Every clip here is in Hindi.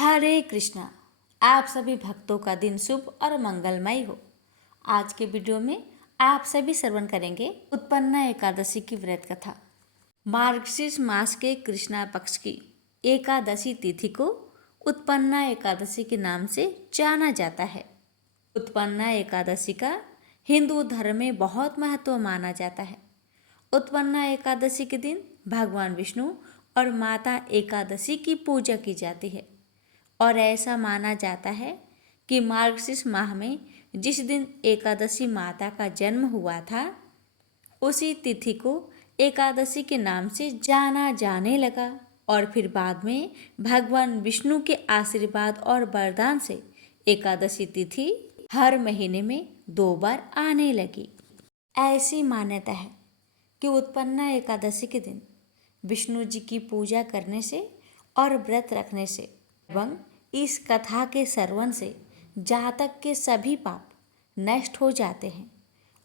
हरे कृष्णा। आप सभी भक्तों का दिन शुभ और मंगलमय हो। आज के वीडियो में आप सभी श्रवण करेंगे उत्पन्ना एकादशी की व्रत कथा। मार्गशीर्ष मास के कृष्णा पक्ष की एकादशी तिथि को उत्पन्ना एकादशी के नाम से जाना जाता है। उत्पन्ना एकादशी का हिंदू धर्म में बहुत महत्व माना जाता है। उत्पन्ना एकादशी के दिन भगवान विष्णु और माता एकादशी की पूजा की जाती है और ऐसा माना जाता है कि मार्गशीर्ष माह में जिस दिन एकादशी माता का जन्म हुआ था उसी तिथि को एकादशी के नाम से जाना जाने लगा और फिर बाद में भगवान विष्णु के आशीर्वाद और वरदान से एकादशी तिथि हर महीने में 2 बार आने लगी। ऐसी मान्यता है कि उत्पन्ना एकादशी के दिन विष्णु जी की पूजा करने से और व्रत रखने से एवं इस कथा के श्रवण से जातक के सभी पाप नष्ट हो जाते हैं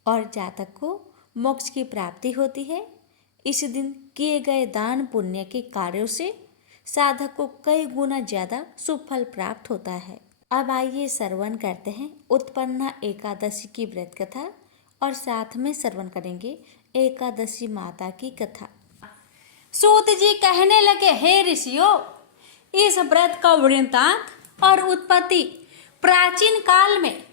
और जातक को मोक्ष की प्राप्ति होती है। इस दिन किए गए दान पुण्य के कार्यों से साधक को कई गुना ज़्यादा शुभ फल प्राप्त होता है। अब आइए श्रवण करते हैं उत्पन्ना एकादशी की व्रत कथा और साथ में श्रवण करेंगे एकादशी माता की कथा। सूत जी कहने लगे, हे ऋषियों, इस व्रत का वृत्तांत और उत्पत्ति प्राचीन काल में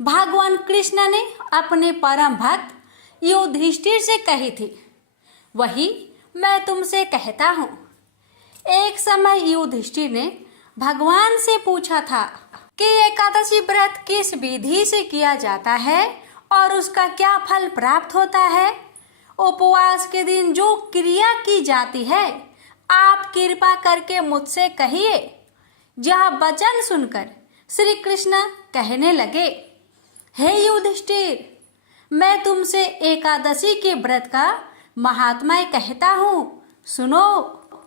भगवान कृष्ण ने अपने परम भक्त युधिष्ठिर से कही थी, वही मैं तुमसे कहता हूँ। एक समय युधिष्ठिर ने भगवान से पूछा था कि एकादशी व्रत किस विधि से किया जाता है और उसका क्या फल प्राप्त होता है। उपवास के दिन जो क्रिया की जाती है आप कृपा करके मुझसे कहिए। यह वचन सुनकर श्री कृष्ण कहने लगे, हे युधिष्ठिर, मैं तुमसे एकादशी के व्रत का महात्म्य कहता हूँ, सुनो।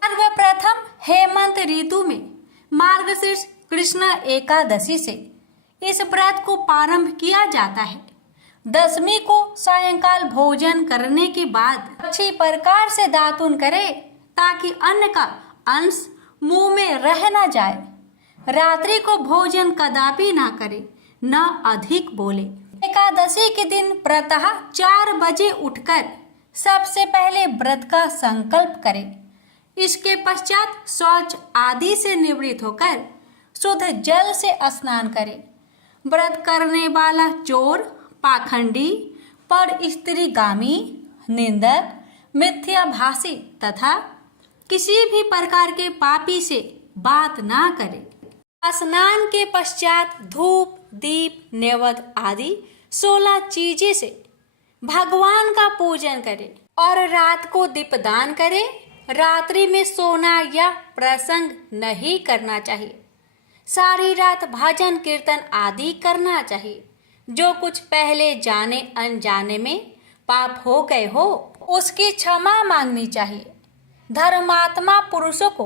सर्वप्रथम हेमंत ऋतु में मार्गशीर्ष कृष्ण एकादशी से इस व्रत को प्रारंभ किया जाता है। दशमी को सायंकाल भोजन करने के बाद अच्छी प्रकार से दातुन करे ताकि अन्न का अंश मुंह में रह न जाए। रात्रि को भोजन कदापि ना करे, न अधिक बोले। एकादशी के दिन प्रातः 4 बजे उठकर सबसे पहले व्रत का संकल्प करे। इसके पश्चात शौच आदि से निवृत्त होकर शुद्ध जल से स्नान करे। व्रत करने वाला चोर, पाखंडी, पर स्त्रीगामी, निंदक, मिथ्याभाषी तथा किसी भी प्रकार के पापी से बात ना करे। स्नान के पश्चात धूप, दीप, नैवेद्य आदि 16 चीजें से भगवान का पूजन करे और रात को दीपदान करे। रात्रि में सोना या प्रसंग नहीं करना चाहिए। सारी रात भजन कीर्तन आदि करना चाहिए। जो कुछ पहले जाने अनजाने में पाप हो गए हो उसकी क्षमा मांगनी चाहिए। धर्मात्मा पुरुषों को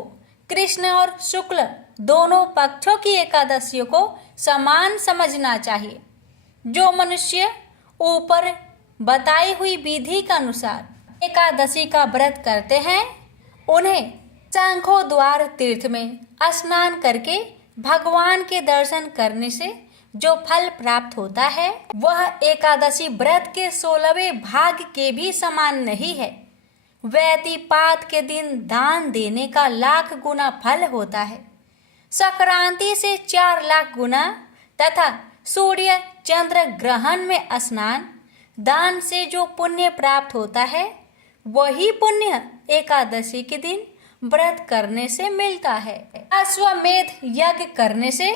कृष्ण और शुक्ल दोनों पक्षों की एकादशियों को समान समझना चाहिए। जो मनुष्य ऊपर बताई हुई विधि के अनुसार एकादशी का व्रत करते हैं उन्हें शंखो द्वार तीर्थ में स्नान करके भगवान के दर्शन करने से जो फल प्राप्त होता है वह एकादशी व्रत के 16वें भाग के भी समान नहीं है। व्यतिपात के दिन दान देने का लाख गुना फल होता है। संक्रांति से 4 लाख गुना तथा सूर्य चंद्र ग्रहण में स्नान दान से जो पुण्य प्राप्त होता है वही पुण्य एकादशी के दिन व्रत करने से मिलता है। अश्वमेध यज्ञ करने से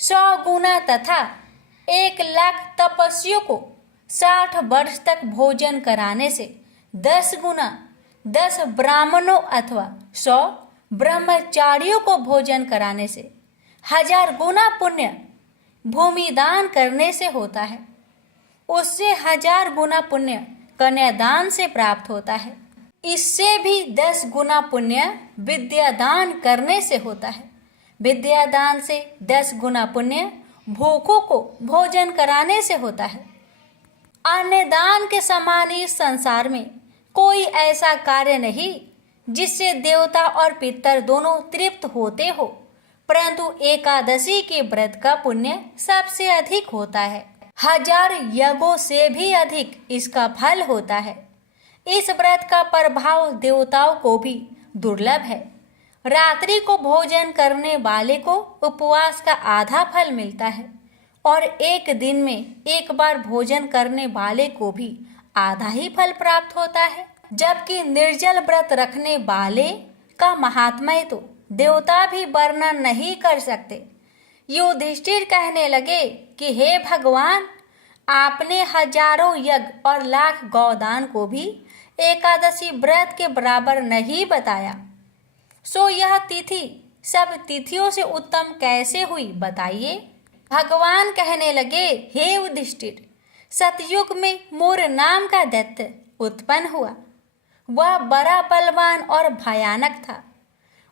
100 गुना तथा 1 लाख तपस्वियों को 60 वर्ष तक भोजन कराने से 10 गुना, 10 ब्राह्मणों अथवा 100 ब्रह्मचारियों को भोजन कराने से 1000 गुना पुण्य भूमि दान करने से होता है। उससे 1000 गुना पुण्य कन्यादान से प्राप्त होता है। इससे भी 10 गुना पुण्य विद्यादान करने से होता है। विद्यादान से 10 गुना पुण्य भूखों को भोजन कराने से होता है। अन्य दान के समान इस संसार में कोई ऐसा कार्य नहीं जिससे देवता और पितर दोनों तृप्त होते हो। परंतु एकादशी के व्रत का पुण्य सबसे अधिक होता है। 1000 यज्ञों से भी अधिक इसका फल होता है। इस व्रत का प्रभाव देवताओं को भी दुर्लभ है। रात्रि को भोजन करने वाले को उपवास का आधा फल मिलता है और एक दिन में एक बार भोजन करने वाले को भी आधा ही फल प्राप्त होता है। जबकि निर्जल व्रत रखने वाले का महात्म्य तो देवता भी वर्णन नहीं कर सकते। युधिष्ठिर कहने लगे कि हे भगवान, आपने हजारों यज्ञ और लाख गौदान को भी एकादशी व्रत के बराबर नहीं बताया, सो यह तिथि सब तिथियों से उत्तम कैसे हुई, बताइए। भगवान कहने लगे, हे युधिष्ठिर, सतयुग में मोर नाम का दैत्य उत्पन्न हुआ। वह बड़ा बलवान और भयानक था।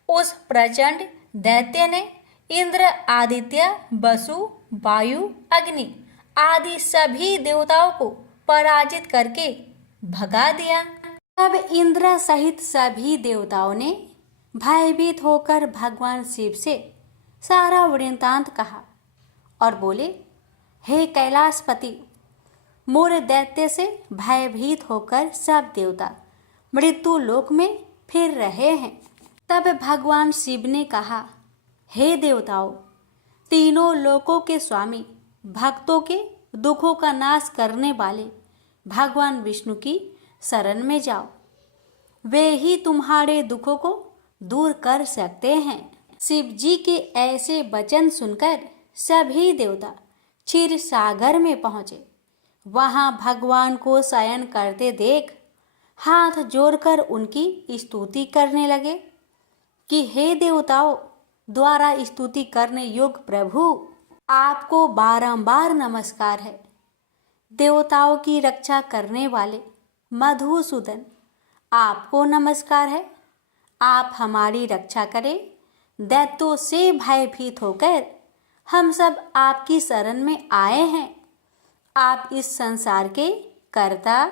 उस प्रचंड दैत्य ने इंद्र, आदित्य, वसु, वायु, अग्नि आदि सभी देवताओं को पराजित करके भगा दिया। तब इंद्र सहित सभी देवताओं ने भयभीत होकर भगवान शिव से सारा वृत्तांत कहा और बोले, हे कैलाशपति, मोर दैत्य से भयभीत होकर सब देवता मृत्यु लोक में फिर रहे हैं। तब भगवान शिव ने कहा, हे देवताओं, तीनों लोकों के स्वामी, भक्तों के दुखों का नाश करने वाले भगवान विष्णु की शरण में जाओ। वे ही तुम्हारे दुखों को दूर कर सकते हैं। शिव जी के ऐसे वचन सुनकर सभी देवता क्षीर सागर में पहुंचे। वहां भगवान को शयन करते देख हाथ जोड़कर उनकी स्तुति करने लगे कि हे देवताओं द्वारा स्तुति करने योग्य प्रभु, आपको बारंबार नमस्कार है। देवताओं की रक्षा करने वाले मधुसूदन, आपको नमस्कार है। आप हमारी रक्षा करें। दैत्यों से भयभीत होकर हम सब आपकी शरण में आए हैं। आप इस संसार के कर्ता,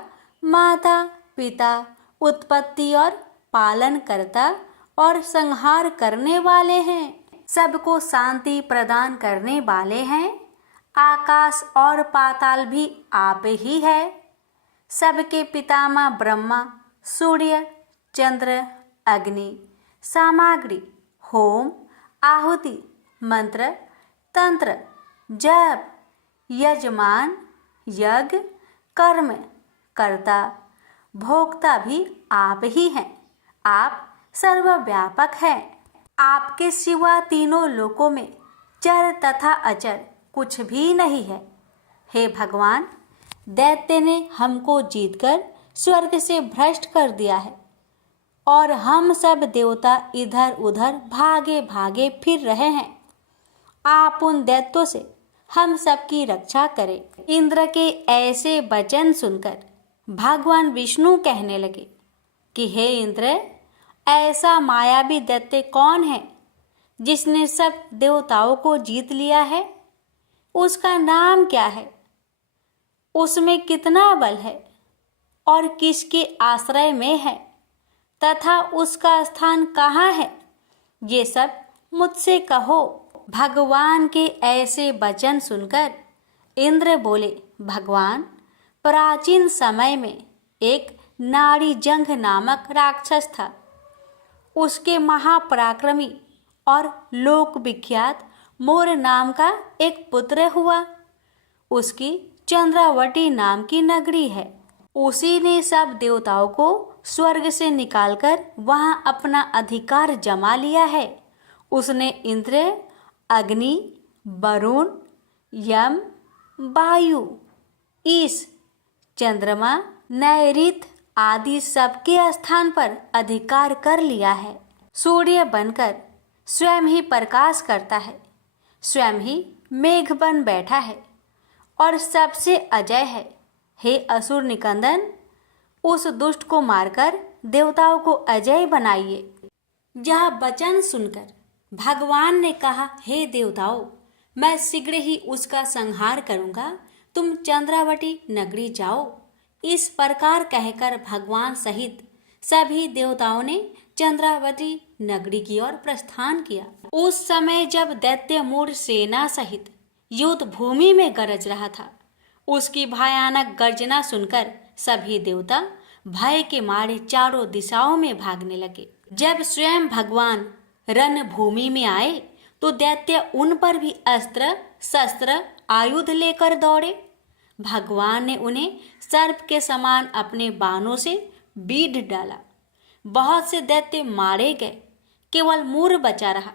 माता, पिता, उत्पत्ति और पालन करता और संहार करने वाले हैं। सबको शांति प्रदान करने वाले हैं। आकाश और पाताल भी आप ही है। सबके पितामह ब्रह्मा, सूर्य, चंद्र, अग्नि, सामग्री, होम, आहुति, मंत्र, तंत्र, जप, यजमान, यज्ञ, कर्म, कर्ता, भोक्ता भी आप ही हैं। आप सर्वव्यापक हैं। आपके सिवा तीनों लोकों में चर तथा अचर कुछ भी नहीं है। हे भगवान, दैत्य ने हमको जीतकर स्वर्ग से भ्रष्ट कर दिया है और हम सब देवता इधर उधर भागे भागे फिर रहे हैं। आप उन दैत्यों से हम सबकी रक्षा करें। इंद्र के ऐसे वचन सुनकर भगवान विष्णु कहने लगे कि हे इंद्र, ऐसा मायावी दैत्य कौन है जिसने सब देवताओं को जीत लिया है? उसका नाम क्या है? उसमें कितना बल है और किसके आश्रय में है तथा उसका स्थान कहाँ है? ये सब मुझसे कहो। भगवान के ऐसे वचन सुनकर इंद्र बोले, भगवान, प्राचीन समय में एक नाड़ी जंघ नामक राक्षस था। उसके महापराक्रमी और लोक विख्यात मोर नाम का एक पुत्र हुआ। उसकी चंद्रावती नाम की नगरी है। उसी ने सब देवताओं को स्वर्ग से निकालकर वहां अपना अधिकार जमा लिया है। उसने इंद्र, अग्नि, वरुण, यम, वायु, ईश, चंद्रमा, नैऋत्य आदि सबके स्थान पर अधिकार कर लिया है। सूर्य बनकर स्वयं ही प्रकाश करता है, स्वयं ही मेघ बन बैठा है और सबसे अजय है। हे असुर निकंदन, उस दुष्ट को मारकर देवताओं को अजय बनाइए। यह वचन सुनकर भगवान ने कहा, हे देवताओं, मैं शीघ्र ही उसका संहार करूंगा। तुम चंद्रावती नगरी जाओ। इस प्रकार कहकर भगवान सहित सभी देवताओं ने चंद्रावती नगरी की ओर प्रस्थान किया। उस समय जब दैत्य मूढ़ सेना सहित युद्ध भूमि में गरज रहा था, उसकी भयानक गर्जना सुनकर सभी देवता भय के मारे चारों दिशाओं में भागने लगे। जब स्वयं भगवान रणभूमि में आए तो दैत्य उन पर भी अस्त्र शस्त्र आयुध लेकर दौड़े। भगवान ने उन्हें सर्प के समान अपने बाणों से बीध डाला। बहुत से दैत्य मारे गए, केवल मूढ़ बचा रहा।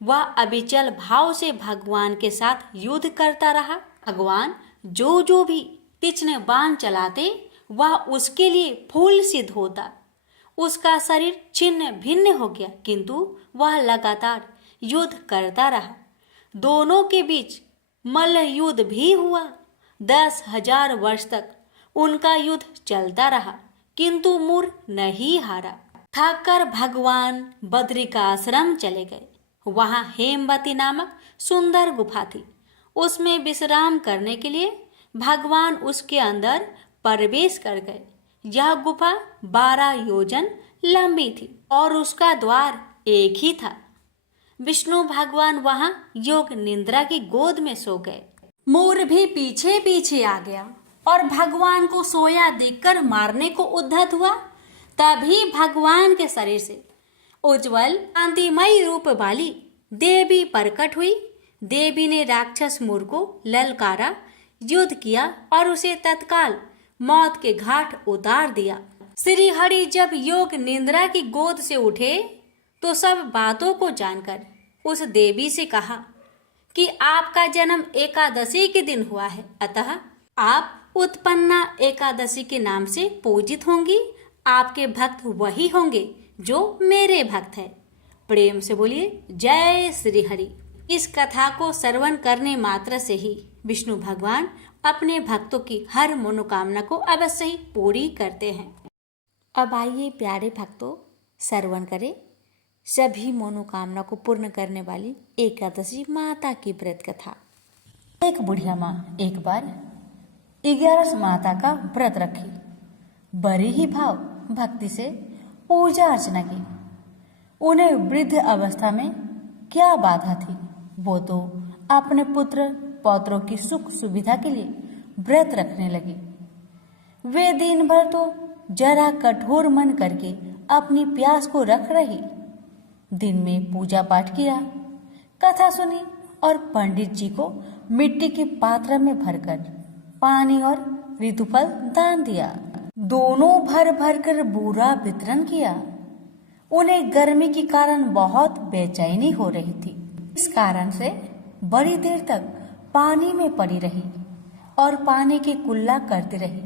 वह अविचल भाव से भगवान के साथ युद्ध करता रहा। भगवान जो जो भी तीक्ष्ण बाण चलाते वह उसके लिए फूल सिद्ध होता। उसका शरीर छिन्न भिन्न हो गया, किंतु वह लगातार युद्ध करता रहा। दोनों के बीच मल्ल युद्ध भी हुआ। 10,000 वर्ष तक उनका युद्ध चलता रहा, किंतु मूढ़ नहीं हारा। थक कर भगवान बद्रिकाश्रम चले गए। वहां हेमवती नामक सुंदर गुफा थी। उसमें विश्राम करने के लिए भगवान उसके अंदर प्रवेश कर गए। यह गुफा 12 योजन लंबी थी और उसका द्वार एक ही था। विष्णु भगवान वहां योग निद्रा की गोद में सो गए। मूढ़ भी पीछे पीछे आ गया और भगवान को सोया देखकर मारने को उद्धत हुआ। तभी भगवान के शरीर से उज्जवल कांतिमयी रूप वाली देवी प्रकट हुई। देवी ने राक्षस मूढ़ को ललकारा, युद्ध किया और उसे तत्काल मौत के घाट उतार दिया। श्री हरि जब योग निद्रा की गोद से उठे तो सब बातों को जानकर उस देवी से कहा कि आपका जन्म एकादशी के दिन हुआ है, अतः आप उत्पन्ना एकादशी के नाम से पूजित होंगी। आपके भक्त वही होंगे जो मेरे भक्त हैं। प्रेम से बोलिए जय श्री हरि। इस कथा को श्रवण करने मात्र से ही विष्णु भगवान अपने भक्तों की हर मनोकामना को अवश्य ही पूरी करते हैं। अब आइए प्यारे भक्तों, श्रवण करें सभी मनोकामना को पूर्ण करने वाली एकादशी माता की व्रत कथा। एक बुढ़िया माँ एक बार 11 माता का व्रत रखी। बड़ी ही भाव भक्ति से पूजा अर्चना की। उन्हें वृद्ध अवस्था में क्या बाधा थी, वो तो अपने पुत्र पौत्रों की सुख सुविधा के लिए व्रत रखने लगी। वे दिन भर तो जरा कठोर मन करके अपनी प्यास को रख रही। दिन में पूजा पाठ किया, कथा सुनी और पंडित जी को मिट्टी के पात्र में भरकर पानी और ऋतुफल दान दिया। दोनों भर भर कर बूरा वितरण किया। उन्हें गर्मी के कारण बहुत बेचैनी हो रही थी। इस कारण से बड़ी देर तक पानी में पड़ी रही और पानी की कुल्ला करती रही,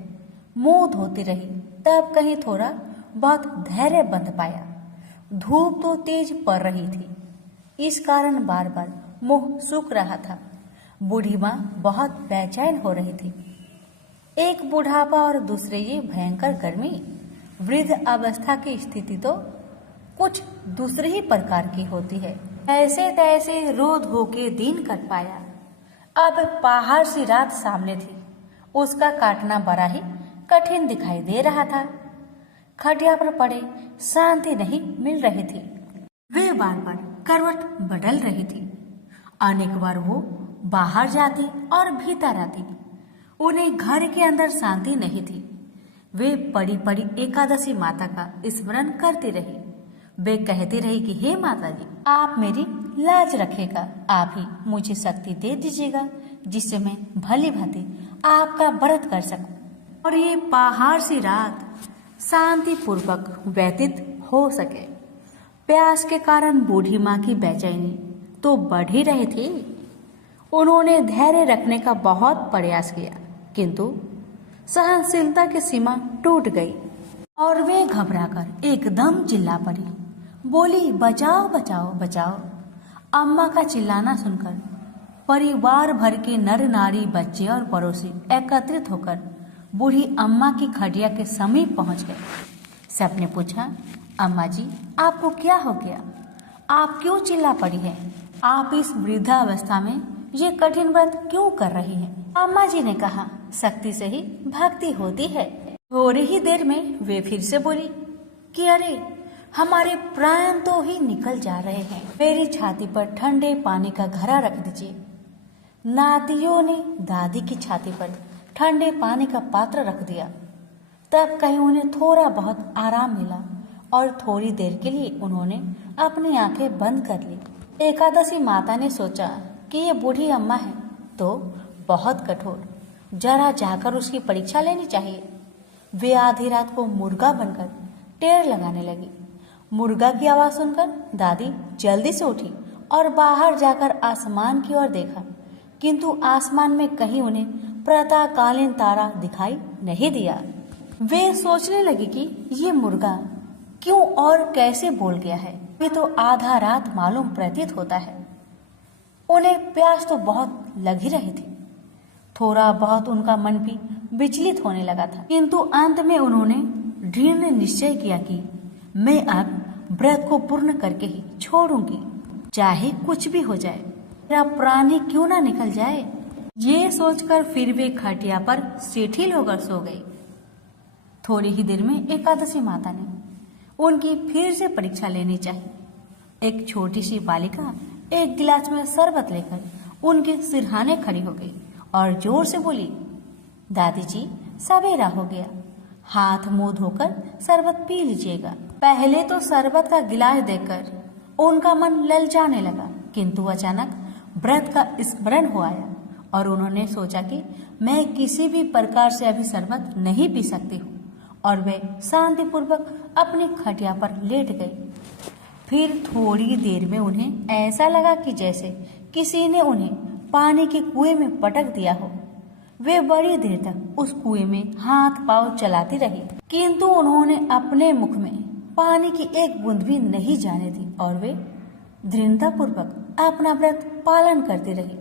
मुंह धोती रही। तब कहीं थोड़ा बहुत धैर्य बंध पाया। धूप तो तेज पड़ रही थी, इस कारण बार बार मुंह सूख रहा था। बूढ़ी माँ बहुत बेचैन हो रही थी। एक बुढ़ापा और दूसरे ये भयंकर गर्मी। वृद्ध अवस्था की स्थिति तो कुछ दूसरे ही प्रकार की होती है। ऐसे तैसे रो धो के दिन कट पाया। अब पहाड़ सी रात सामने थी, उसका काटना बड़ा ही कठिन दिखाई दे रहा था। खटिया पर पड़े शांति नहीं मिल रही थी। वे बार बार करवट बदल रही थी। अनेक बार वो बाहर जाती और भीतर आती। उन्हें घर के अंदर शांति नहीं थी। वे पड़ी पड़ी एकादशी माता का स्मरण करती रही। वे कहती रही कि हे माता जी, आप मेरी लाज रखेगा, आप ही मुझे शक्ति दे दीजिएगा जिससे मैं भली भांति आपका व्रत कर सकूं और ये पहाड़ सी रात शांति पूर्वक व्यतीत हो सके। प्यास के कारण बूढ़ी माँ की बेचैनी तो बढ़ ही रही थी। उन्होंने धैर्य रखने का बहुत प्रयास किया, किंतु सहनशीलता की सीमा टूट गई और वे घबराकर एकदम चिल्ला पड़ी। बोली, बचाओ बचाओ बचाओ। अम्मा का चिल्लाना सुनकर परिवार भर के नर नारी बच्चे और पड़ोसी एकत्रित होकर बूढ़ी अम्मा की खटिया के समीप पहुंच गए। सबने पूछा, अम्मा जी आपको क्या हो गया? आप क्यों चिल्ला पड़ी हैं? आप इस वृद्धावस्था में ये कठिन व्रत क्यों कर रही हैं? अम्मा जी ने कहा, शक्ति से ही भक्ति होती है। थोड़ी ही देर में वे फिर से बोली कि अरे हमारे प्राण तो ही निकल जा रहे हैं। मेरी छाती पर ठंडे पानी का घड़ा रख दीजिए। नातियों ने दादी की छाती पर ठंडे पानी का पात्र रख दिया। तब कहीं उन्हें थोड़ा बहुत आराम मिला और थोड़ी देर के लिए उन्होंने अपनी आंखें बंद कर ली। एकादशी माता ने सोचा कि ये बूढ़ी अम्मा है तो बहुत कठोर, जरा जाकर उसकी परीक्षा लेनी चाहिए। वे आधी रात को मुर्गा बनकर टेर लगाने लगी। मुर्गा की आवाज सुनकर दादी जल्दी से उठी और बाहर जाकर आसमान की ओर देखा, किंतु आसमान में कहीं उन्हें प्रातःकालीन तारा दिखाई नहीं दिया। वे सोचने लगी कि ये मुर्गा क्यों और कैसे बोल गया है। वे तो आधा रात मालूम प्रतीत होता है। उन्हें प्यास तो बहुत लग ही रही थी। थोड़ा बहुत उनका मन भी विचलित होने लगा था, किंतु अंत में उन्होंने दृढ़ निश्चय किया कि मैं अब व्रत को पूर्ण करके ही छोड़ूंगी, चाहे कुछ भी हो जाए, मेरा प्राण ही क्यों ना निकल जाए। ये सोचकर फिर वे खटिया पर शिथिल होकर सो गई। थोड़ी ही देर में एकादशी माता ने उनकी फिर से परीक्षा लेनी चाहिए। एक छोटी सी बालिका एक गिलास में शरबत लेकर उनके सिरहाने खड़ी हो गई और जोर से बोली, दादी जी सवेरा हो गया, हाथ मुंह धोकर शरबत पी लीजिएगा। पहले तो शरबत का गिलास देखकर उनका मन ललचाने लगा, किंतु अचानक व्रत का स्मरण हो आया और उन्होंने सोचा कि मैं किसी भी प्रकार से अभी शरबत नहीं पी सकती हूँ, और वे शांतिपूर्वक अपनी खटिया पर लेट गई। फिर थोड़ी देर में उन्हें ऐसा लगा कि जैसे किसी ने उन्हें पानी के कुएं में पटक दिया हो। वे बड़ी देर तक उस कुएं में हाथ पांव चलाती रही, किंतु उन्होंने अपने मुख में पानी की एक बूंद भी नहीं जाने दी और वे दृढ़तापूर्वक अपना व्रत पालन करती रही।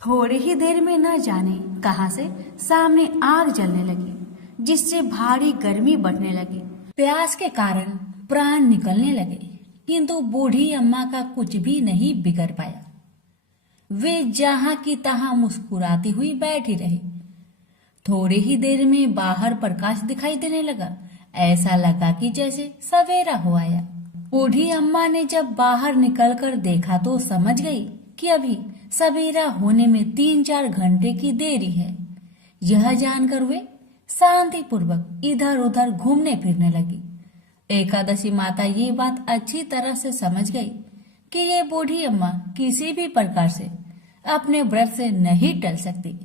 थोड़ी ही देर में न जाने कहां से सामने आग जलने लगी, जिससे भारी गर्मी बढ़ने लगी। प्यास के कारण प्राण निकलने लगे, किंतु बूढ़ी अम्मा का कुछ भी नहीं बिगड़ पाया। वे जहां की तहां मुस्कुराती हुई बैठी रही। थोड़ी ही देर में बाहर प्रकाश दिखाई देने लगा। ऐसा लगा कि जैसे सवेरा हो आया। बूढ़ी अम्मा ने जब बाहर निकलकर देखा तो समझ गई कि अभी सवेरा होने में 3-4 घंटे की देरी है। यह जानकर वे शांति पूर्वक इधर उधर घूमने फिरने लगी। एकादशी माता ये बात अच्छी तरह से समझ गई कि ये बूढ़ी अम्मा किसी भी प्रकार से अपने व्रत से नहीं टल सकती।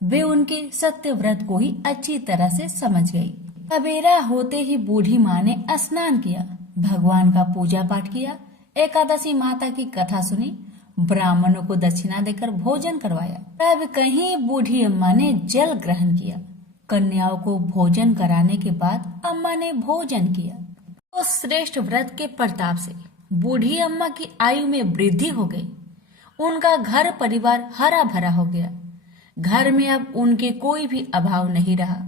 वे उनके सत्य व्रत को ही अच्छी तरह से समझ गई। सवेरा होते ही बूढ़ी माँ ने स्नान किया, भगवान का पूजा पाठ किया, एकादशी माता की कथा सुनी, ब्राह्मणों को दक्षिणा देकर भोजन करवाया। तब कहीं बूढ़ी अम्मा ने जल ग्रहण किया। कन्याओं को भोजन कराने के बाद अम्मा ने भोजन किया। तो श्रेष्ठ व्रत के प्रताप से बूढ़ी अम्मा की आयु में वृद्धि हो गई। उनका घर परिवार हरा भरा हो गया। घर में अब उनके कोई भी अभाव नहीं रहा।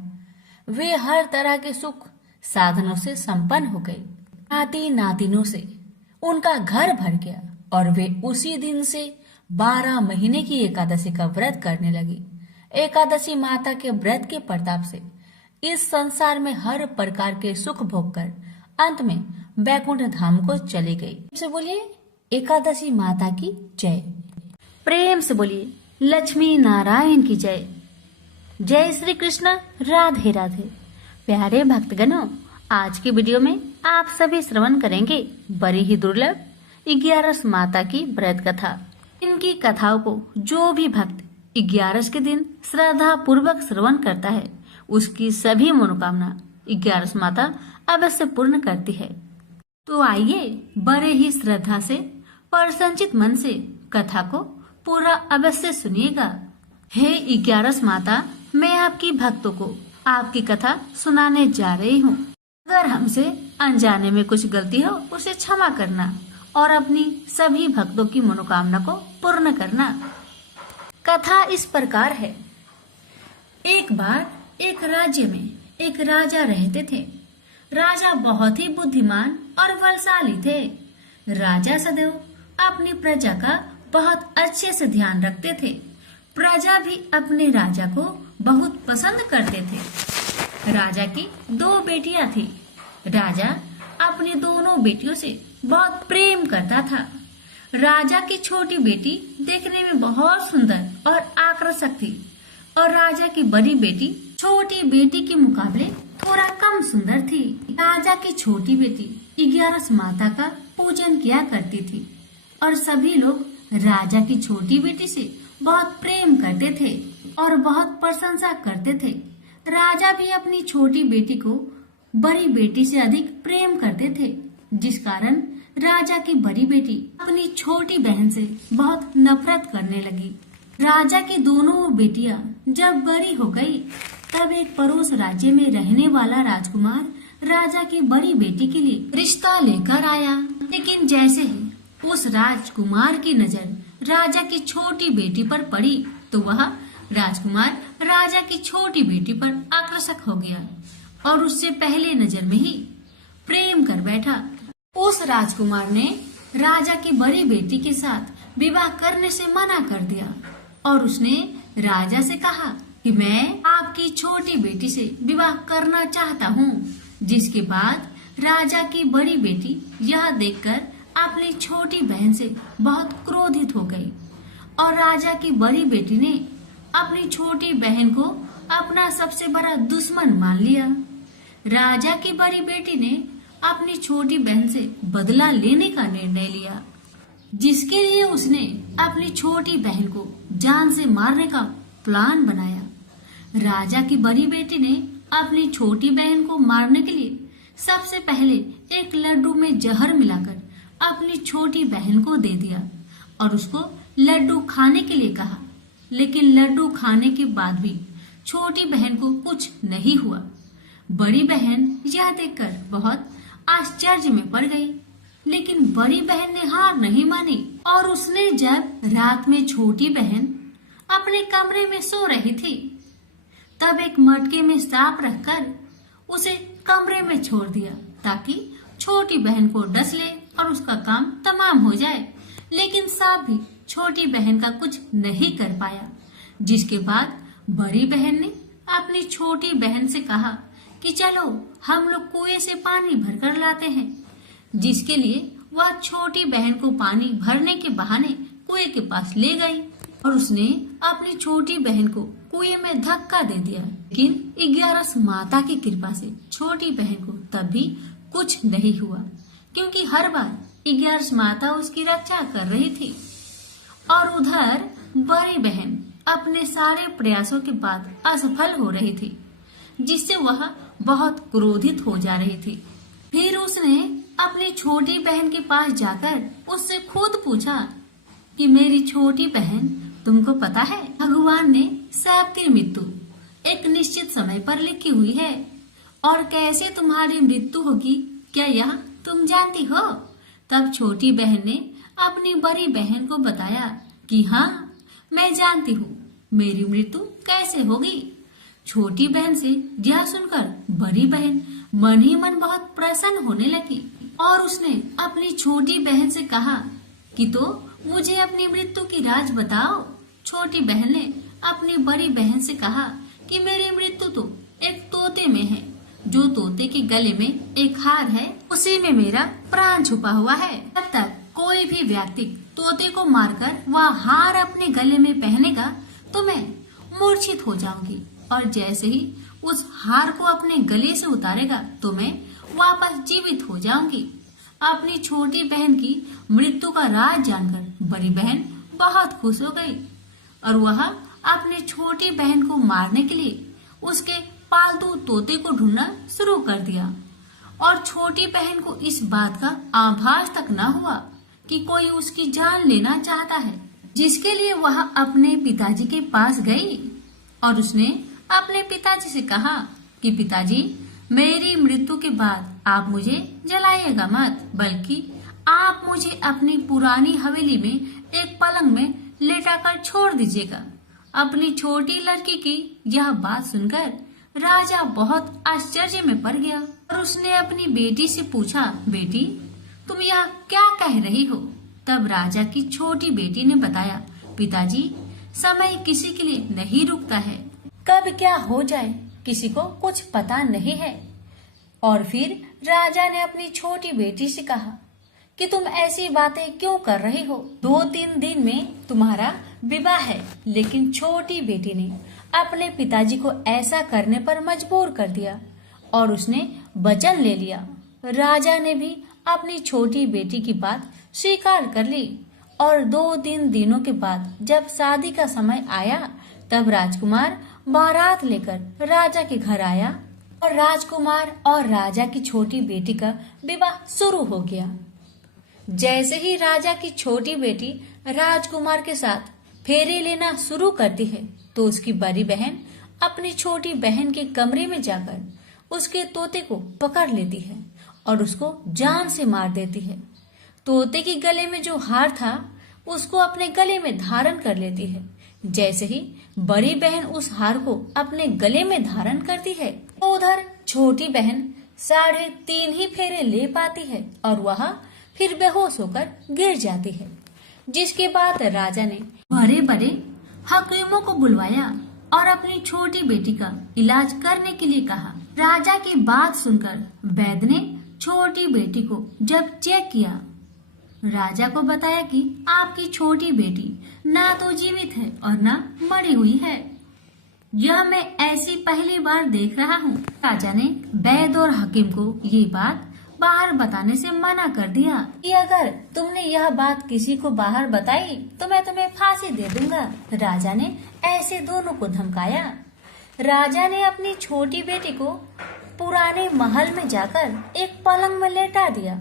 वे हर तरह के सुख साधनों से संपन्न हो गई। नाती नातिनों से उनका घर भर गया और वे उसी दिन से 12 महीने की एकादशी का व्रत करने लगी। एकादशी माता के व्रत के प्रताप से इस संसार में हर प्रकार के सुख भोग कर अंत में बैकुंठ धाम को चली गई। से बोलिए एकादशी माता की जय। प्रेम से बोलिए लक्ष्मी नारायण की जय। जय श्री कृष्ण, राधे राधे। प्यारे भक्तगणों, आज की वीडियो में आप सभी श्रवण करेंगे बड़ी ही दुर्लभ 11 माता की व्रत कथा। इनकी कथाओं को जो भी भक्त 11 के दिन श्रद्धा पूर्वक श्रवण करता है उसकी सभी मनोकामना 11 माता अवश्य पूर्ण करती है। तो आइए बड़े ही श्रद्धा से प्रसन्नचित मन से कथा को पूरा अवश्य सुनिएगा। हे 11 माता, मैं आपकी भक्तों को आपकी कथा सुनाने जा रही हूँ। अगर हमसे अनजाने में कुछ गलती हो उसे क्षमा करना और अपनी सभी भक्तों की मनोकामना को पूर्ण करना। कथा इस प्रकार है। एक बार एक राज्य में एक राजा रहते थे। राजा बहुत ही बुद्धिमान और बलशाली थे। राजा सदैव अपनी प्रजा का बहुत अच्छे से ध्यान रखते थे। प्रजा भी अपने राजा को बहुत पसंद करते थे। राजा की 2 बेटियां थी। राजा अपनी दोनों बेटियों से बहुत प्रेम करता था। राजा की छोटी बेटी देखने में बहुत सुंदर और आकर्षक थी और राजा की बड़ी बेटी छोटी बेटी के मुकाबले थोड़ा कम सुंदर थी। राजा की छोटी बेटी 11 माता का पूजन किया करती थी और सभी लोग राजा की छोटी बेटी से बहुत प्रेम करते थे और बहुत प्रशंसा करते थे। राजा भी अपनी छोटी बेटी को बड़ी बेटी से अधिक प्रेम करते थे, जिस कारण राजा की बड़ी बेटी अपनी छोटी बहन से बहुत नफरत करने लगी। राजा की दोनों बेटियां जब बड़ी हो गई, तब एक पड़ोस राज्य में रहने वाला राजकुमार राजा की बड़ी बेटी के लिए रिश्ता लेकर आया। लेकिन जैसे ही उस राजकुमार की नजर राजा की छोटी बेटी पर पड़ी, तो वह राजकुमार राजा की छोटी बेटी पर आकर्षक हो गया और उससे पहले नजर में ही प्रेम कर बैठा। उस राजकुमार ने राजा की बड़ी बेटी के साथ विवाह करने से मना कर दिया और उसने राजा से कहा कि मैं आपकी छोटी बेटी से विवाह करना चाहता हूँ। जिसके बाद राजा की बड़ी बेटी यह देखकर अपनी छोटी बहन से बहुत क्रोधित हो गई और राजा की बड़ी बेटी ने अपनी छोटी बहन को अपना सबसे बड़ा दुश्मन मान लिया। राजा की बड़ी बेटी ने अपनी छोटी बहन से बदला लेने का निर्णय लिया, जिसके लिए उसने अपनी छोटी बहन को जान से मारने का प्लान बनाया। राजा की बड़ी बेटी ने अपनी छोटी बहन को मारने के लिए सबसे पहले एक लड्डू में जहर मिलाकर अपनी छोटी बहन को दे दिया और उसको लड्डू खाने के लिए कहा। लेकिन लड्डू खाने के बाद भी छोटी बहन को कुछ नहीं हुआ। बड़ी बहन यह देखकर बहुत आश्चर्य में पड़ गई, लेकिन बड़ी बहन ने हार नहीं मानी और उसने जब रात में छोटी बहन अपने कमरे में सो रही थी, तब एक मटके में सांप रखकर उसे कमरे में छोड़ दिया ताकि छोटी बहन को डस ले और उसका काम तमाम हो जाए। लेकिन सांप भी छोटी बहन का कुछ नहीं कर पाया, जिसके बाद बड़ी बहन ने अपनी छोटी बहन से कहा कि चलो हम लोग कुएं से पानी भरकर लाते हैं। जिसके लिए वह छोटी बहन को पानी भरने के बहाने कुएं के पास ले गई और उसने अपनी छोटी बहन को कुएं में धक्का दे दिया। लेकिन 11 माता की कृपा से छोटी बहन को तब भी कुछ नहीं हुआ, क्योंकि हर बार 11 माता उसकी रक्षा कर रही थी। और उधर बड़ी बहन अपने सारे प्रयासों के बाद असफल हो रही थी, जिससे वह बहुत क्रोधित हो जा रही थी। फिर उसने अपनी छोटी बहन के पास जाकर उससे खुद पूछा कि मेरी छोटी बहन, तुमको पता है भगवान ने सबकी मृत्यु एक निश्चित समय पर लिखी हुई है और कैसे तुम्हारी मृत्यु होगी, क्या यह तुम जानती हो? तब छोटी बहन ने अपनी बड़ी बहन को बताया कि हाँ, मैं जानती हूँ मेरी मृत्यु कैसे होगी। छोटी बहन से यह सुनकर बड़ी बहन मन ही मन बहुत प्रसन्न होने लगी और उसने अपनी छोटी बहन से कहा कि तो मुझे अपनी मृत्यु की राज बताओ। छोटी बहन ने अपनी बड़ी बहन से कहा कि मेरी मृत्यु तो एक तोते में है, जो तोते के गले में एक हार है, उसी में मेरा प्राण छुपा हुआ है। जब तक कोई भी व्यक्ति तोते को मारकर वह हार अपने गले में पहनेगा तो मैं मूर्छित हो जाऊंगी, और जैसे ही उस हार को अपने गले से उतारेगा तो मैं वापस जीवित हो जाऊंगी। अपनी छोटी बहन की मृत्यु का राज जानकर बड़ी बहन बहुत खुश हो गई और वह अपनी छोटी बहन को मारने के लिए उसके पालतू तोते को ढूंढना शुरू कर दिया। और छोटी बहन को इस बात का आभास तक न हुआ कि कोई उसकी जान लेना चाहता है, जिसके लिए वह अपने पिताजी के पास गई और उसने अपने पिताजी से कहा कि पिताजी, मेरी मृत्यु के बाद आप मुझे जलाइएगा मत, बल्कि आप मुझे अपनी पुरानी हवेली में एक पलंग में लेटाकर छोड़ दीजिएगा। अपनी छोटी लड़की की यह बात सुनकर राजा बहुत आश्चर्य में पड़ गया और उसने अपनी बेटी से पूछा, बेटी तुम यह क्या कह रही हो? तब राजा की छोटी बेटी ने बताया, पिताजी, समय किसी के लिए नहीं रुकता है, कब क्या हो जाए किसी को कुछ पता नहीं है। और फिर राजा ने अपनी छोटी बेटी से कहा कि तुम ऐसी बातें क्यों कर रही हो? 2-3 दिन में तुम्हारा विवाह है। लेकिन छोटी बेटी ने अपने पिताजी को ऐसा करने पर मजबूर कर दिया और उसने वचन ले लिया। राजा ने भी अपनी छोटी बेटी की बात स्वीकार कर ली और 2-3 दिनों के बाद जब शादी का समय आया तब राजकुमार बारात लेकर राजा के घर आया और राजकुमार और राजा की छोटी बेटी का विवाह शुरू हो गया। जैसे ही राजा की छोटी बेटी राजकुमार के साथ फेरे लेना शुरू करती है तो उसकी बड़ी बहन अपनी छोटी बहन के कमरे में जाकर उसके तोते को पकड़ लेती है और उसको जान से मार देती है। तोते के गले में जो हार था उसको अपने गले में धारण कर लेती है। जैसे ही बड़ी बहन उस हार को अपने गले में धारण करती है तो उधर छोटी बहन 3.5 ही फेरे ले पाती है और वह फिर बेहोश होकर गिर जाती है। जिसके बाद राजा ने बड़े बड़े हकीमों को बुलवाया और अपनी छोटी बेटी का इलाज करने के लिए कहा। राजा की बात सुनकर वैद्य ने छोटी बेटी को जब चेक किया, राजा को बताया कि आपकी छोटी बेटी ना तो जीवित है और ना मरी हुई है। यह मैं ऐसी पहली बार देख रहा हूँ। राजा ने वैद्य और हकीम को ये बात बाहर बताने से मना कर दिया कि अगर तुमने यह बात किसी को बाहर बताई तो मैं तुम्हें फांसी दे दूंगा। राजा ने ऐसे दोनों को धमकाया। राजा ने अपनी छोटी बेटी को पुराने महल में जाकर एक पलंग में लेटा दिया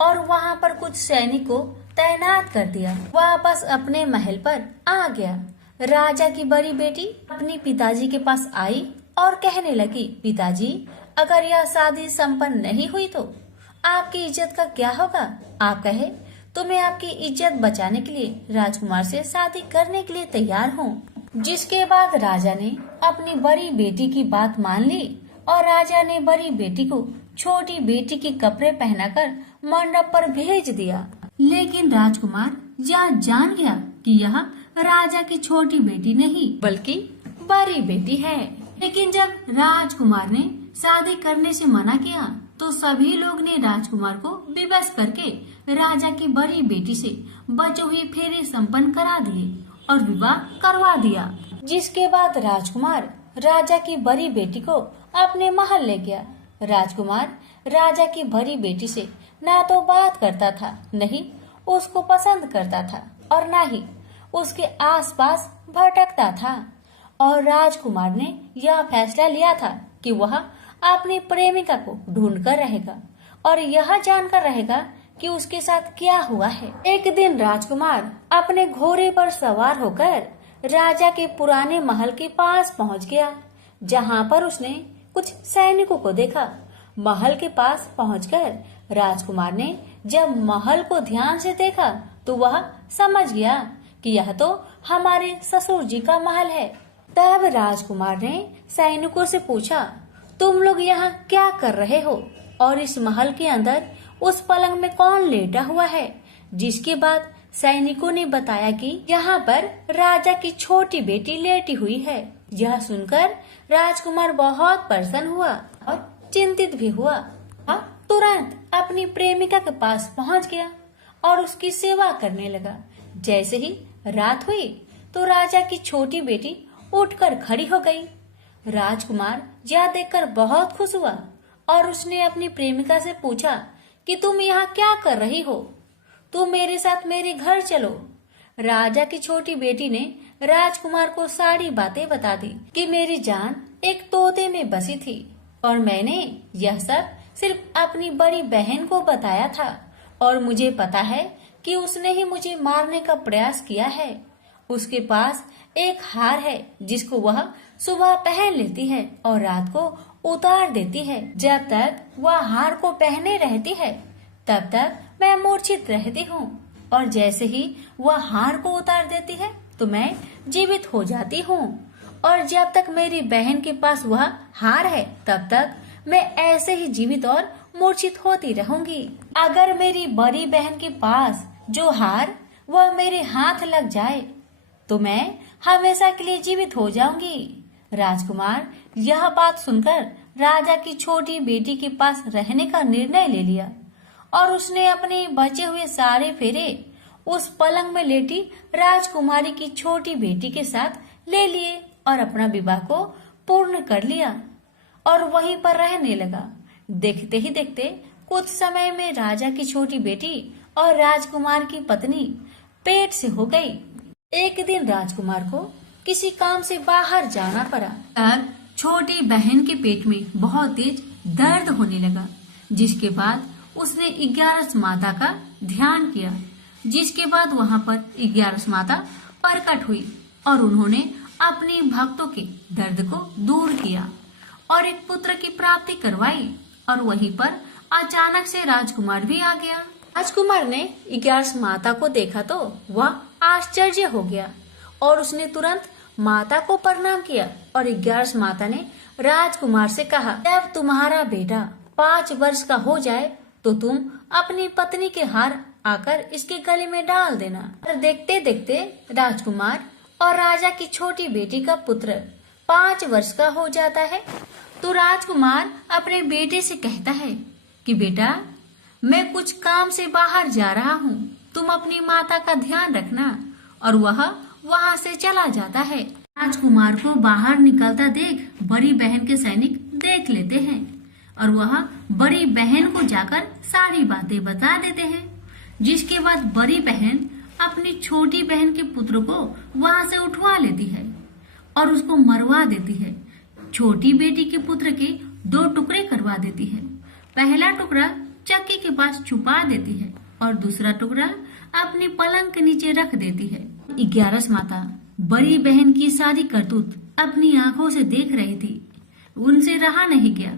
और वहाँ पर कुछ सैनिक को तैनात कर दिया। वापस अपने महल पर आ गया। राजा की बड़ी बेटी अपनी पिताजी के पास आई और कहने लगी, पिताजी अगर यह शादी संपन्न नहीं हुई तो आपकी इज्जत का क्या होगा? आप कहे तो मैं आपकी इज्जत बचाने के लिए राजकुमार से शादी करने के लिए तैयार हूँ। जिसके बाद राजा ने अपनी बड़ी बेटी की बात मान ली और राजा ने बड़ी बेटी को छोटी बेटी के कपड़े पहनाकर मंडप पर भेज दिया। लेकिन राजकुमार यह जान गया कि यह राजा की छोटी बेटी नहीं बल्कि बड़ी बेटी है। लेकिन जब राजकुमार ने शादी करने से मना किया तो सभी लोग ने राजकुमार को विवश करके राजा की बड़ी बेटी से बचे हुए फेरे संपन्न करा दिए और विवाह करवा दिया। जिसके बाद राजकुमार राजा की बड़ी बेटी को अपने महल ले गया। राजकुमार राजा की बड़ी बेटी से ना तो बात करता था, नहीं उसको पसंद करता था और ना ही उसके आसपास भटकता था। और राजकुमार ने यह फैसला लिया था कि वह अपनी प्रेमिका को ढूंढकर रहेगा और यह जानकर रहेगा कि उसके साथ क्या हुआ है। एक दिन राजकुमार अपने घोड़े पर सवार होकर राजा के पुराने महल के पास पहुंच गया, जहां पर उसने कुछ सैनिकों को देखा। महल के पास पहुंचकर राजकुमार ने जब महल को ध्यान से देखा तो वह समझ गया कि यह तो हमारे ससुर जी का महल है। तब राजकुमार ने सैनिकों से पूछा, तुम लोग यहाँ क्या कर रहे हो और इस महल के अंदर उस पलंग में कौन लेटा हुआ है? जिसके बाद सैनिकों ने बताया कि यहाँ पर राजा की छोटी बेटी लेटी हुई है। यह सुनकर राजकुमार बहुत प्रसन्न हुआ और चिंतित भी हुआ। वह तुरंत अपनी प्रेमिका के पास पहुँच गया और उसकी सेवा करने लगा। जैसे ही रात हुई तो राजा की छोटी बेटी उठकर खड़ी हो गई। राजकुमार यह देखकर बहुत खुश हुआ और उसने अपनी प्रेमिका से पूछा कि तुम यहाँ क्या कर रही हो? तुम मेरे साथ मेरे घर चलो। राजा की छोटी बेटी ने राजकुमार को सारी बातें बता दी कि मेरी जान एक तोते में बसी थी और मैंने यह सब सिर्फ अपनी बड़ी बहन को बताया था और मुझे पता है कि उसने ही मुझे मारने का प्रयास किया है। उसके पास एक हार है जिसको वह सुबह पहन लेती है और रात को उतार देती है। जब तक वह हार को पहने रहती है तब तक मैं मूर्छित रहती हूँ और जैसे ही वह हार को उतार देती है तो मैं जीवित हो जाती हूँ और जब तक मेरी बहन के पास वह हार है तब तक मैं ऐसे ही जीवित और मूर्छित होती रहूंगी। अगर मेरी बड़ी बहन के पास जो हार वह मेरे हाथ लग जाए तो मैं हमेशा के लिए जीवित हो जाऊंगी। राजकुमार यह बात सुनकर राजा की छोटी बेटी के पास रहने का निर्णय ले लिया और उसने अपने बचे हुए सारे फेरे उस पलंग में लेटी राजकुमारी की छोटी बेटी के साथ ले लिए और अपना विवाह को पूर्ण कर लिया और वहीं पर रहने लगा। देखते ही देखते कुछ समय में राजा की छोटी बेटी और राजकुमार की पत्नी पेट से हो गई। एक दिन राजकुमार को किसी काम से बाहर जाना पड़ा। तब छोटी बहन के पेट में बहुत तेज दर्द होने लगा, जिसके बाद उसने 11 माता का ध्यान किया। जिसके बाद वहां पर 11 माता प्रकट हुई और उन्होंने अपने भक्तों के दर्द को दूर किया और एक पुत्र की प्राप्ति करवाई। और वहीं पर अचानक से राजकुमार भी आ गया। राजकुमार ने 11 माता को देखा तो वह आश्चर्य हो गया और उसने तुरंत माता को प्रणाम किया। और 11 माता ने राजकुमार से कहा, जब तुम्हारा बेटा 5 वर्ष का हो जाए तो तुम अपनी पत्नी के हार आकर इसके गले में डाल देना। और देखते देखते राजकुमार और राजा की छोटी बेटी का पुत्र 5 वर्ष का हो जाता है। तो राजकुमार अपने बेटे से कहता है कि बेटा, मैं कुछ काम से बाहर जा रहा हूँ, तुम अपनी माता का ध्यान रखना। और वह वहाँ से चला जाता है। राजकुमार को बाहर निकलता देख बड़ी बहन के सैनिक देख लेते हैं और वह बड़ी बहन को जाकर सारी बातें बता देते हैं। जिसके बाद बड़ी बहन अपनी छोटी बहन के पुत्र को वहाँ से उठवा लेती है और उसको मरवा देती है। छोटी बेटी के पुत्र के 2 टुकड़े करवा देती है। पहला टुकड़ा चक्की के पास छुपा देती है और दूसरा टुकड़ा अपने पलंग के नीचे रख देती है। 11 माता बड़ी बहन की सारी करतूत अपनी आंखों से देख रही थी। उनसे रहा नहीं गया।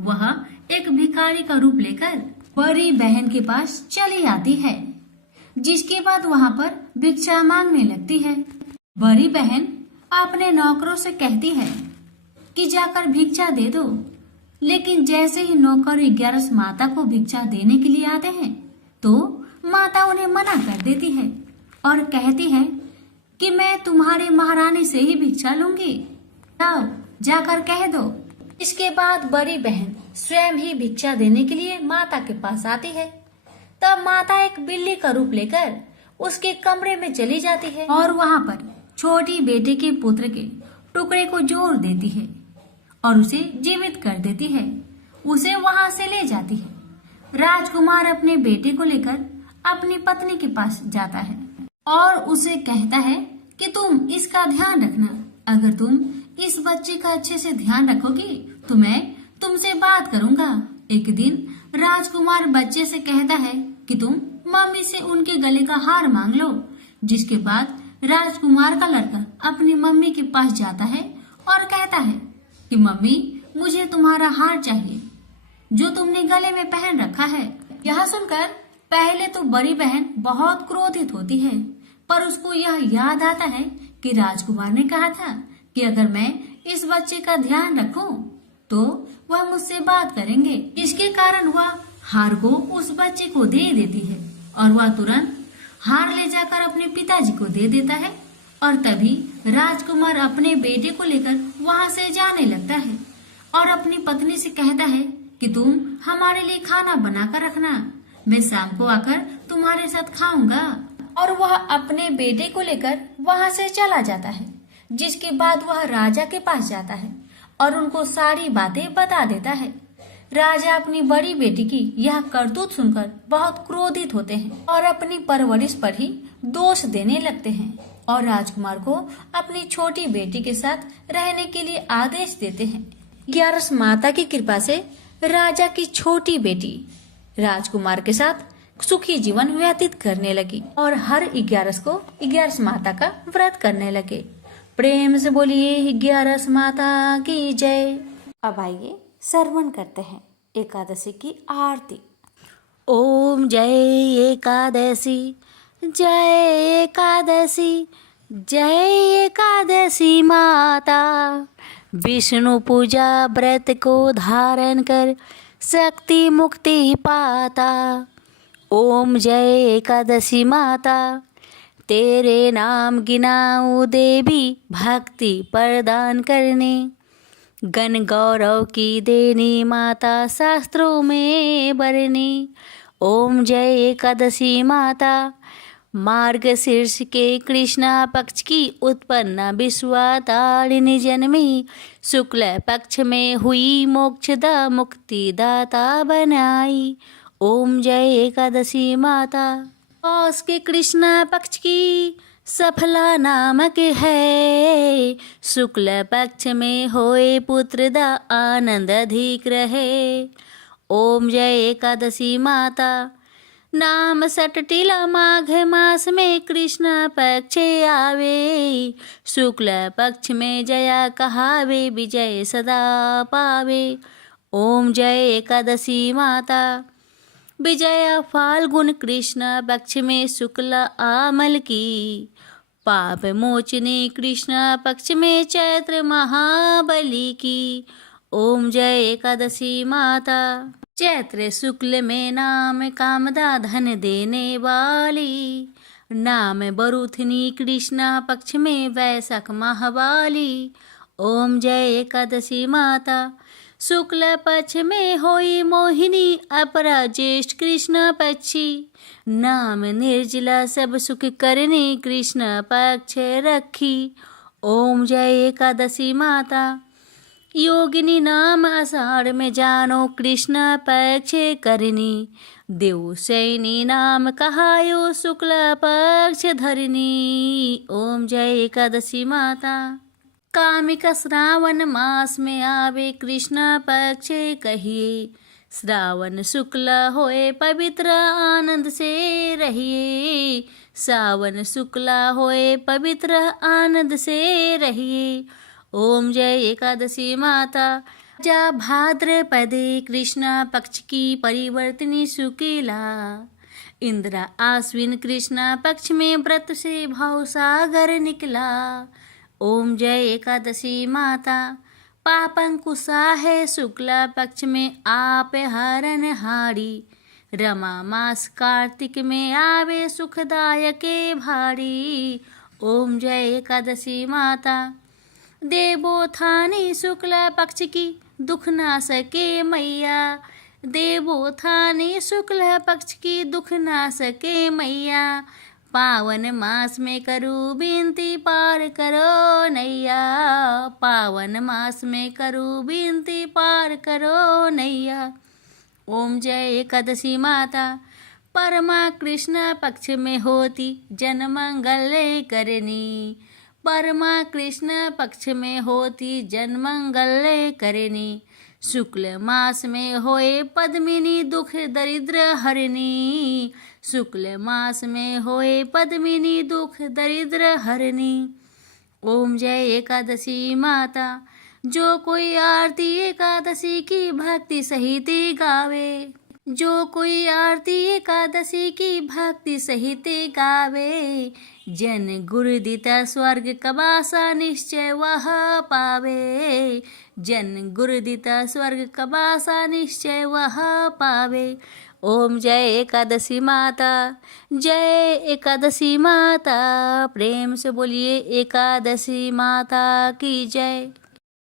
वह एक भिखारी का रूप लेकर बड़ी बहन के पास चली आती है। जिसके बाद वहाँ पर भिक्षा मांगने लगती है। बड़ी बहन अपने नौकरों से कहती है कि जाकर भिक्षा दे दो, लेकिन जैसे ही नौकर 11 माता को भिक्षा देने के लिए आते हैं तो माता उन्हें मना कर देती है और कहती है कि मैं तुम्हारे महारानी से ही भिक्षा लूंगी, जाओ जाकर कह दो। इसके बाद बड़ी बहन स्वयं ही भिक्षा देने के लिए माता के पास आती है। तब माता एक बिल्ली का रूप लेकर उसके कमरे में चली जाती है और वहाँ पर छोटी बेटी के पुत्र के टुकड़े को जोड़ देती है और उसे जीवित कर देती है। उसे वहाँ से ले जाती है। राजकुमार अपने बेटे को लेकर अपनी पत्नी के पास जाता है और उसे कहता है कि तुम इसका ध्यान रखना। अगर तुम इस बच्चे का अच्छे से ध्यान रखोगी तो मैं तुमसे बात करूंगा। एक दिन राजकुमार बच्चे से कहता है कि तुम मम्मी से उनके गले का हार मांग लो। जिसके बाद राजकुमार का लड़का अपनी मम्मी के पास जाता है और कहता है कि मम्मी, मुझे तुम्हारा हार चाहिए जो तुमने गले में पहन रखा है। यह सुनकर पहले तो बड़ी बहन बहुत क्रोधित होती है, पर उसको यह याद आता है कि राजकुमार ने कहा था कि अगर मैं इस बच्चे का ध्यान रखूं तो वह मुझसे बात करेंगे। इसके कारण वह हार को उस बच्चे को दे देती है और वह तुरंत हार ले जाकर अपने पिताजी को दे देता है। और तभी राजकुमार अपने बेटे को लेकर वहाँ से जाने लगता है और अपनी पत्नी से कहता है कि तुम हमारे लिए खाना बनाकर रखना, मैं शाम को आकर तुम्हारे साथ खाऊंगा। और वह अपने बेटे को लेकर वहाँ से चला जाता है। जिसके बाद वह राजा के पास जाता है और उनको सारी बातें बता देता है। राजा अपनी बड़ी बेटी की यह करतूत सुनकर बहुत क्रोधित होते हैं और अपनी परवरिश पर ही दोष देने लगते हैं और राजकुमार को अपनी छोटी बेटी के साथ रहने के लिए आदेश देते हैं। 11 माता की कृपा से राजा की छोटी बेटी राजकुमार के साथ सुखी जीवन व्यतीत करने लगी और हर 11 को 11 माता का व्रत करने लगे। प्रेम से बोलिए 11 माता की जय। अब आइए श्रवण करते हैं एकादशी की आरती। ओम जय एकादशी, जय एकादशी, जय एकादशी माता। विष्णु पूजा व्रत को धारण कर शक्ति मुक्ति पाता। ओम जय एकादशी माता, तेरे नाम गिनाऊं देवी भक्ति प्रदान करने। गण गौरव की देनी माता शास्त्रों में बरनी। ओम जय एकादशी माता। मार्गशीर्ष के कृष्णा पक्ष की उत्पन्ना विश्वातारिणी जन्मी। शुक्ल पक्ष में हुई मोक्षदा मुक्तिदाता बनाई। ओम जय एकादशी माता। पौष के कृष्णा पक्ष की सफला नामक है। शुक्ल पक्ष में होए पुत्र दा आनंद अधिक रहे। ओम जय एकादशी माता। नाम सटटिला माघ मास में कृष्ण पक्ष आवे। शुक्ल पक्ष में जया कहावे विजय सदा पावे। ओम जय एकादशी माता। विजया फाल्गुन कृष्ण पक्ष में शुक्ल आमल की। पाप मोचनी कृष्ण पक्ष में चैत्र महाबली की। ओम जय एकादशी माता। चैत्र शुक्ल में नाम कामदा धन देने वाली। नाम बरुथनी कृष्ण पक्ष में वैशाख महावाली। ओम जय एकादशी माता। शुक्ल पक्ष में होई मोहिनी अपरा ज्येष्ठ कृष्ण पक्षी। नाम निर्जला सब सुख करने कृष्ण पक्ष रखी। ओम जय एकादशी माता। योगिनी नाम आषाढ़ में जानो कृष्ण पक्ष करनी। देव सैनी नाम कहायो शुक्ल पक्ष धरनी। ओम जय एकादशी माता। कामिका श्रावण मास में आवे कृष्ण पक्ष कहिए। श्रावण शुक्ल होए पवित्र आनंद से रहिए। सावन शुक्ल होए पवित्र आनंद से रहिए। ओम जय एकादशी माता। जा भाद्रपदे कृष्ण पक्ष की परिवर्तनी शुक्ला। इंद्रा आश्विन कृष्ण पक्ष में व्रत से भाव सागर निकला। ओम जय एकादशी माता। पापंकुशा है शुक्ला पक्ष में आप हरण हारी। रमा मास कार्तिक में आवे सुखदायक भारी। ओम जय एकादशी माता। देवोत्थानी शुक्ल पक्ष की दुख ना सके मैया। देवोत्थानी शुक्ल पक्ष की दुख ना सके मैया। पावन मास में करूँ विनती पार करो नैया। पावन मास में करूँ विनती पार करो नैया। ओम जय एकादशी माता। परमा कृष्ण पक्ष में होती जन मंगल करनी। परमा कृष्ण पक्ष में होती जन मंगल करनी। शुक्ल मास में होए पद्मिनी दुख दरिद्र हरनी। शुक्ल मास में होए पद्मिनी दुख दरिद्र हरनी। ओम जय एकादशी माता। जो कोई आरती एकादशी की भक्ति सहित गावे। जो कोई आरती एकादशी की भक्ति सहित गावे। जन गुरु दिता स्वर्ग कबासा निश्चय वह पावे। जन गुरु दिता स्वर्ग कबासा निश्चय वह पावे। ओम जय एकादशी माता। जय एकादशी माता। प्रेम से बोलिए एकादशी माता की जय।